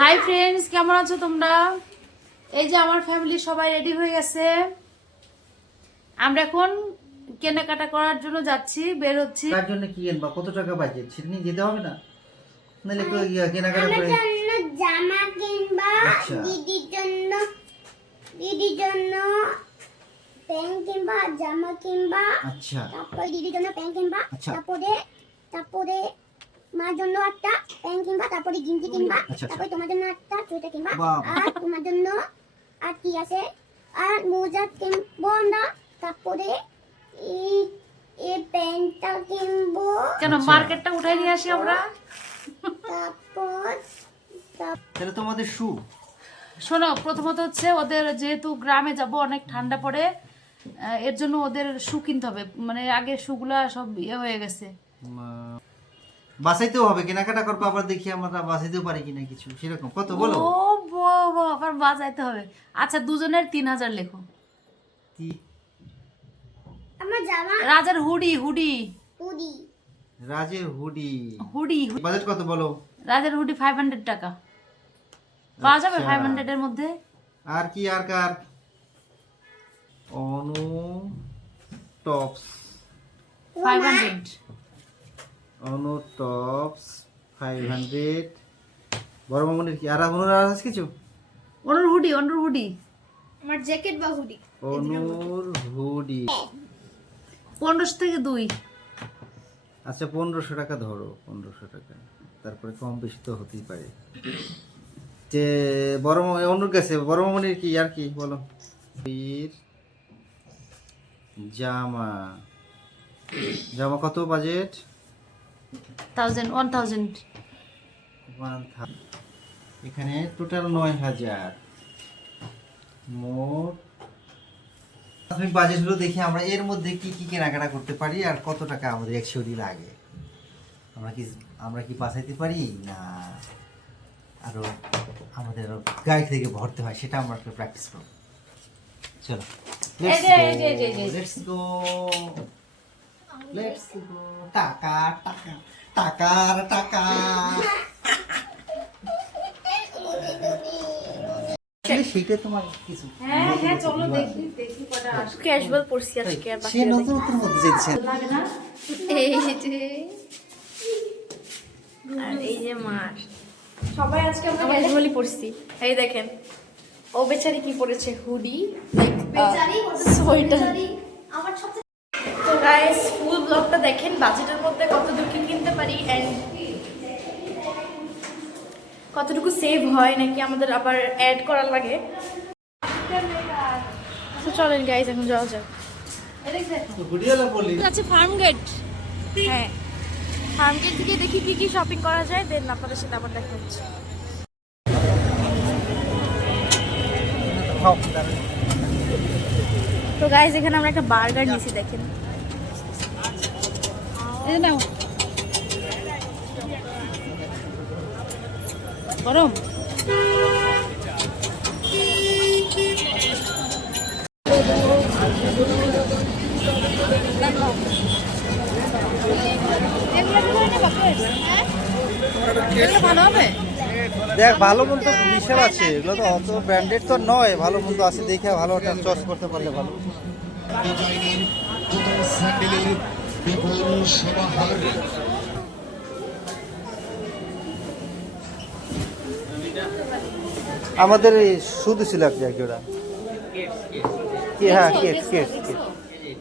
Hi friends কেমন আছো তোমরা? এই যে আমার ফ্যামিলি সবাই রেডি হয়ে গেছে। আমরা এখন কেনাকাটা করার জন্য যাচ্ছি বের হচ্ছি তার জন্য কি কিনবা? কত টাকা বাজেট সেটা নিয়ে যেতে হবে না? নাহলে তো কেনাকাটা করে জন্য জামা কিনবা আচ্ছা। দিদির জন্য দিদির জন্য প্যান্ট কিনবা জামা কিনবা। আচ্ছা। তারপরে দিদির জন্য প্যান্ট কিনবা। আচ্ছা। তারপরে তারপরে মার জন্য একটা প্যান্ট কিনবা তারপরে গিঞ্জি কিনবা আচ্ছা, আচ্ছা। তারপরে তোমার জন্য একটা সোয়েটার কিনবা আর তোমার জন্য আর কি আছে? আর মোজা কিনবো আমরা তারপরে এই এই প্যান্টটা কিনবো। কেন আচ্ছা। মার্কেটটা উঠাই নিয়ে আসি আমরা? তারপর তারপর তাহলে তোমাদের শু। শোনো প্রথমত হচ্ছে ওদের যেহেতু গ্রামে যাব অনেক ঠান্ডা পড়ে এর জন্য ওদের শু কিনতে হবে। মানে আগে শুগুলা সব ইয়ে হয়ে গেছে। বাসাইতেও হবে কেনাকাটা করব আবার দেখি আমরা বাসাইতেও পারি কিনা কিছু। সেরকম। কত বলো? ও বাবা আবার বাজাইতে হবে। আচ্ছা দুজনের তিন হাজার লেখো। কি আমার জামা। রাজার হুডি হুডি। পুরি রাজের হুডি। হুডি বাজেট কত বলো? রাজার হুডি ফাইভ হান্ড্রেড টাকা। পাওয়া যাবে আচ্ছা। ফাইভ হান্ড্রেড এর মধ্যে? আর কি আর কার? Anu tops. Five hundred Anu tops five hundred বড় মামনির কি? আর অনুর আর আছে কিছু? অনুর হুডি অনুর হুডি। আমার জ্যাকেট বা হুডি। অনুর হুডি। পনেরোশো থেকে দুই। আচ্ছা পনেরোশো টাকা ধরো পনেরোশো টাকা। তারপরে কম বেশি তো হতেই পারে। যে বড় অনুর কাছে বড় মামনির কি আর কি বলো। বীর জামা। জামা কত budget? Thousand one thousand one এখানে টোটাল নয় হাজার। মোট প্রাথমিক বাজেটগুলো দেখি আমরা। এর মধ্যে কি কি কেনাকাটা করতে পারি আর কত টাকা আমাদের একশোটি লাগে? আমরা কি আমরা কি বাঁচাইতে পারি? না। আরও আমাদের আরও গাড়ি থেকে ভরতে হয় সেটা আমরা একটু প্র্যাকটিস করব। চলো। লেটস গো লেটস গো টাকা টাকা টাকার টাকা সেইটা তোমার কিছু। হ্যাঁ হ্যাঁ চলো দেখি দেখি কটা আসে ক্যাজুয়াল পরছি আজকে আর সে নতুন নতুন মধ্যে যেতেছে লাগে না? এই যে। আর এই যে মার সবাই আজকে আমরা ক্যাজুয়ালি পড়ছি। এই দেখেন ও বেচারি কি পরেছে হুডি বেচারি সোয়েটার। আমার সবচেয়ে তো গাইস দেখেন বাজেটের মধ্যে কতটুকু কি কিনতে পারি এন্ড কতটুকু সেভ হয় নাকি আমাদের আবার অ্যাড করার লাগে। তো চলেন গাইজ এখন যাওয়া যাক। ফার্ম গেট হ্যাঁ। ফার্ম গেট থেকে দেখি কি কি শপিং করা যায় দেন আপনাদের সাথে আবার দেখা হচ্ছে। তো গাইস এখানে আমরা একটা বার্গার নিছি দেখেন। এই নাও। গরম। ভালো হবে? দেখ ভালো মন্দ বিশাল আছে। এগুলো তো অত ব্র্যান্ডেড তো নয়। ভালো মন্দ আছে দেখে ভালো চয়েস করতে পারলে ভালো। আমাদের এই শুধু ছিল আর কি আর ওরা কি হ্যাঁ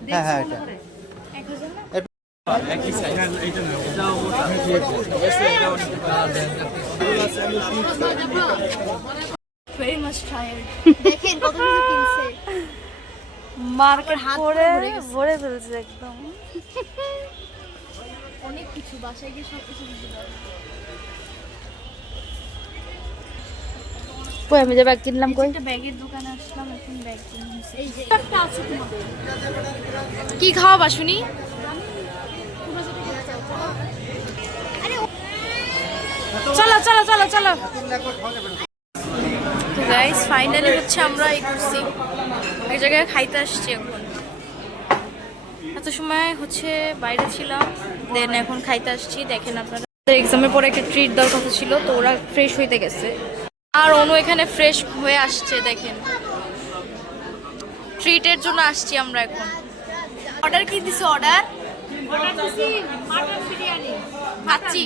হ্যাঁ হ্যাঁ এটা। ভেরি মাচ টায়ার্ড দেখেন কত কিছু কিনছে। মার্কেট করে ভরে ফেলছে একদম। অনেক কিছু বাসায় গিয়ে সব কিছু কই আমি যে ব্যাগ কিনলাম কই? একটা ব্যাগের দোকানে আসলাম এখন ব্যাগ কিনছি এই যে একটা আছে তোমাদের। কি খাওয়াবা শুনি? চলো চলো চলো চলো। তো গাইস ফাইনালি হচ্ছে আমরা এই করছি এক জায়গায় খাইতে আসছি এখন। এত সময় হচ্ছে বাইরে ছিলাম দেন এখন খাইতে আসছি। দেখেন আপনারা এক্সামের পরে একটা ট্রিট দেওয়ার কথা ছিল তো ওরা ফ্রেশ হইতে গেছে। আর অনু এখানে ফ্রেশ হয়ে আসছে দেখেন। ট্রিটের জন্য আসছি আমরা এখন। অর্ডার কি দিছে অর্ডার কাচ্চি।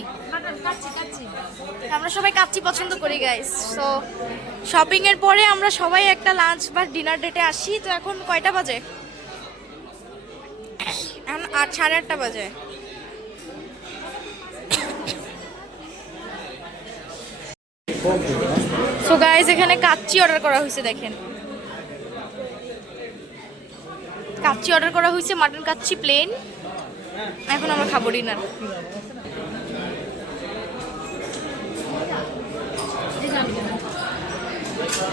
আমরা সবাই কাচ্চি পছন্দ করি গাইস সো শপিং এর পরে আমরা সবাই একটা লাঞ্চ বা ডিনার ডেটে আসি, তো এখন কয়টা বাজে? এখন আট সাড়ে আটটা বাজে। সো গাইস এখানে কাচ্চি অর্ডার করা হয়েছে, দেখেন। কাচ্চি অর্ডার করা হয়েছে মাটন কাচ্চি প্লেন এখন আমরা খাব ডিনার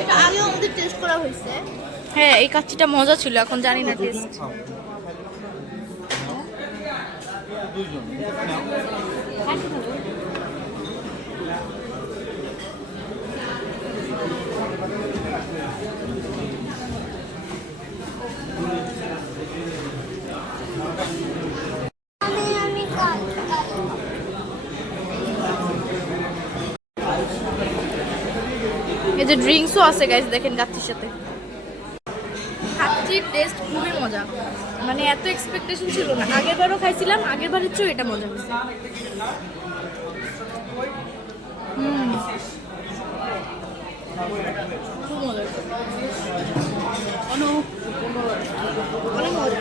এটা আগে আমাদের টেস্ট করা হয়েছে। হ্যাঁ এই কাচ্চিটা মজা ছিল এখন জানি না টেস্ট আমি এই যে ড্রিঙ্কসও আছে গাইস দেখেন কাচ্চির সাথে। কাচ্চির টেস্ট খুবই মজা। মানে এত এক্সপেকটেশন ছিল না। আগের বারও খাইছিলাম আগের বারের চেয়েও এটা মজা হয়েছে হুম। খুব মজা অনেক মজা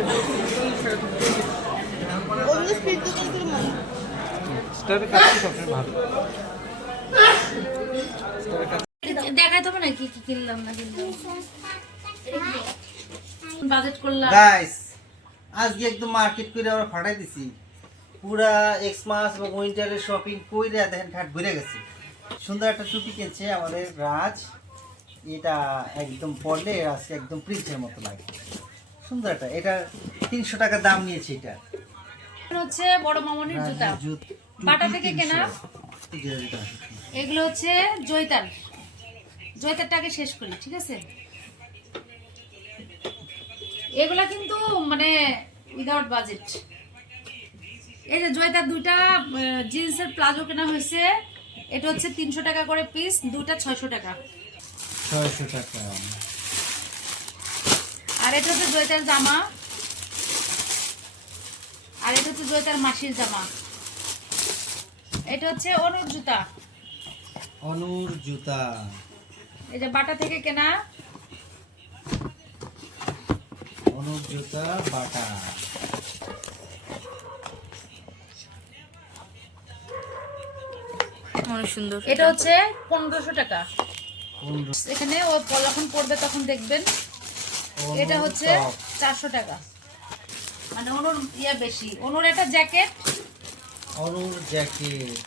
অন্য স্পিড তো কিন্তু মনে স্টারের কাছে সবসময় ভালো। কিনলাম না কিনলাম বাজেট করলাম। গাইস আজকে একদম মার্কেট করে আমরা ফাটাই দিছি। পুরা এক্সমাস এবং উইন্টারের শপিং কইরে দেখেন ঘাট ঘুরে গেছে। সুন্দর একটা টুপি কিনছে আমাদের রাজ। এটা একদম পরলে আজকে একদম প্রিন্সের মতো লাগে। সুন্দর একটা এটা তিনশো টাকা দাম নিয়েছে এটা। হচ্ছে বড় মামনির জুতা। বাটা থেকে কেনা? এগুলো হচ্ছে জয়তার জয়তারটাকে শেষ করি ঠিক আছে? এগুলা কিন্তু মানে উইদাউট বাজেট এই যে জয়তার দুইটা জিন্সের প্লাজো কেনা হয়েছে এটা হচ্ছে তিনশো টাকা করে পিস দুইটা ছয়শো টাকা। ছয়শো টাকা। আর এটা হচ্ছে জয়তার জামা। আর এটা হচ্ছে জয়তার মাসির জামা। এটা হচ্ছে অনুর জুতা। অনুর জুতা। এই যে বাটা থেকে কেনা। অনুর বাটা। অনেক সুন্দর। এটা হচ্ছে পনেরোশো টাকা। এখানে ও যখন পড়বে তখন দেখবেন। এটা হচ্ছে চারশো টাকা। মানে অনুর ইয়া বেশি। অনুর একটা জ্যাকেট। অনুর জ্যাকেট।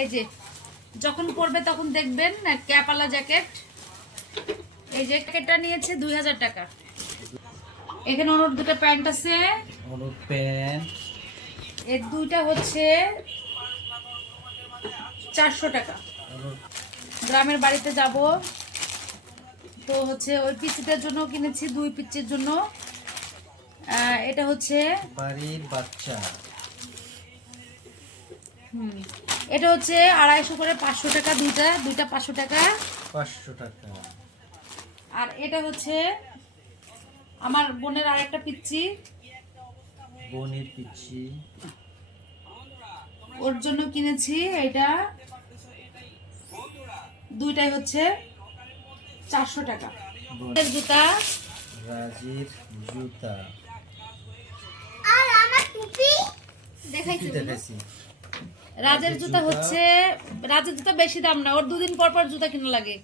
এই যে যখন পড়বে তখন দেখবেন ক্যাপালা জ্যাকেট। এই জ্যাকেটটা নিয়েছে দুই হাজার টাকা। এখানে অনুর দুটো প্যান্ট আছে। অনুর প্যান্ট। এর দুইটা হচ্ছে চারশো টাকা। গ্রামের বাড়িতে যাব। তো হচ্ছে ওই পিচিটার জন্য কিনেছি দুই পিচির জন্য। এটা হচ্ছে বাড়ির বাচ্চা। হুম, এটা হচ্ছে আড়াইশো করে পাঁচশো টাকা দুইটা দুইটা পাঁচশো টাকা। পাঁচশো টাকা। আর এটা হচ্ছে আমার বোনের আর একটা পিচ্ছি বোনের পিচ্ছি ওর জন্য কিনেছি এটা। দুইটাই হচ্ছে চারশো টাকা। জুতা। রাজের জুতা। আর আমার টুপি? কি দেখাইছি। রাজের জুতা হচ্ছে রাজের জুতা বেশি দাম না ওর দুদিন পর পর জুতা কিনা লাগে।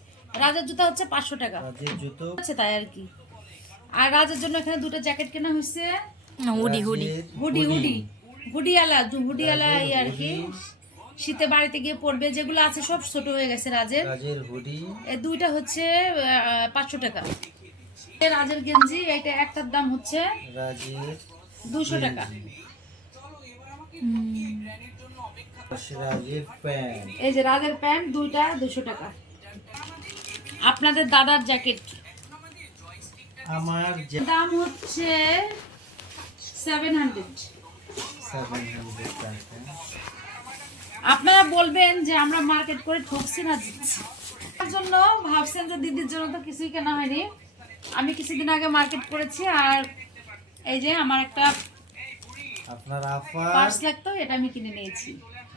রাজের জুতা হচ্ছে পাঁচশো টাকা। রাজের আছে তাই আর কি। আর রাজের জন্য এখানে দুটো জ্যাকেট কেনা হয়েছে। Hoodie hoodie. হুডি। হুডি হুডিয়ালা হুডিয়ালা ইয়ে আর কি। শীতে বাড়িতে গিয়ে পড়বে যেগুলো আছে সব ছোট হয়ে গেছে রাজের। রাজের হুডি। এই দুইটা হচ্ছে পাঁচশো টাকা। রাজের গেঞ্জি এটা একটার দাম হচ্ছে রাজের দুশো টাকা। এই যে রাজের প্যান্ট দুইটা দুশো টাকা। আপনাদের দাদার জ্যাকেট আমার দাম হচ্ছে সেভেন হান্ড্রেড আপনারা বলবেন যে আমরা মার্কেট করে ঠকছি না জিতছি তার জন্য ভাবছেন যে দিদির জন্য তো কিছুই কেনা হয়নি। আমি কিছুদিন আগে মার্কেট করেছি আর এই যে আমার একটা আপনার পার্স লাগতো এটা আমি কিনে নিয়েছি।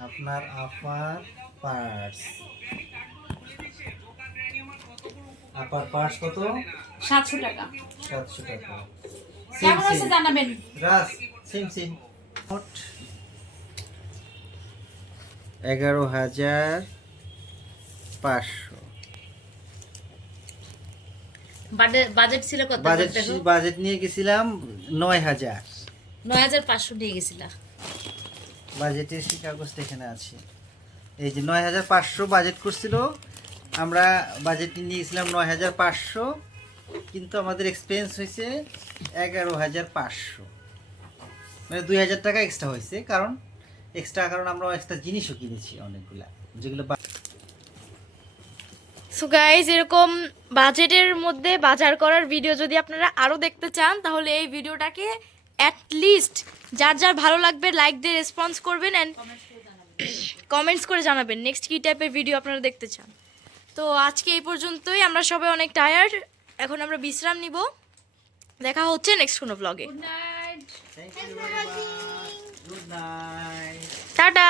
আপনার আপার পার্স আপার পার্স কত? সাতশো টাকা। সাতশো টাকা। কেমন আছে জানাবেন? রাস সেম সেম মোট এগারো হাজার পাঁচশো। বাজেট ছিল কত বাজেট বাজেট নিয়ে গেছিলাম নয় হাজার। নয় হাজার পাঁচশো দিয়ে গেছিলাম বাজেটের সেই কাগজটা এখানে আছে। এই যে নয় হাজার পাঁচশো বাজেট করছিল, আমরা বাজেট নিয়ে গেছিলাম নয় হাজার পাঁচশো, কিন্তু আমাদের এক্সপেন্স হয়েছে এগারো হাজার পাঁচশো। মানে দুই হাজার টাকা এক্সট্রা হয়েছে, কারণ এক্সট্রা কারণ আমরা এক্সট্রা জিনিসও কিনেছি অনেকগুলা, যেগুলো সো গাইজ এরকম বাজেটের মধ্যে বাজার করার ভিডিও যদি আপনারা আরও দেখতে চান, তাহলে এই ভিডিওটাকে অ্যাট লিস্ট যার যার ভালো লাগবে লাইক দিয়ে রেসপন্স করবেন অ্যান্ড কমেন্টস করে জানাবেন। নেক্সট কী টাইপের ভিডিও আপনারা দেখতে চান? তো আজকে এই পর্যন্তই আমরা সবাই অনেক টায়ার্ড এখন আমরা বিশ্রাম নিব। দেখা হচ্ছে নেক্সট কোনো ব্লগে good night Thank you very much. Good night. Tata!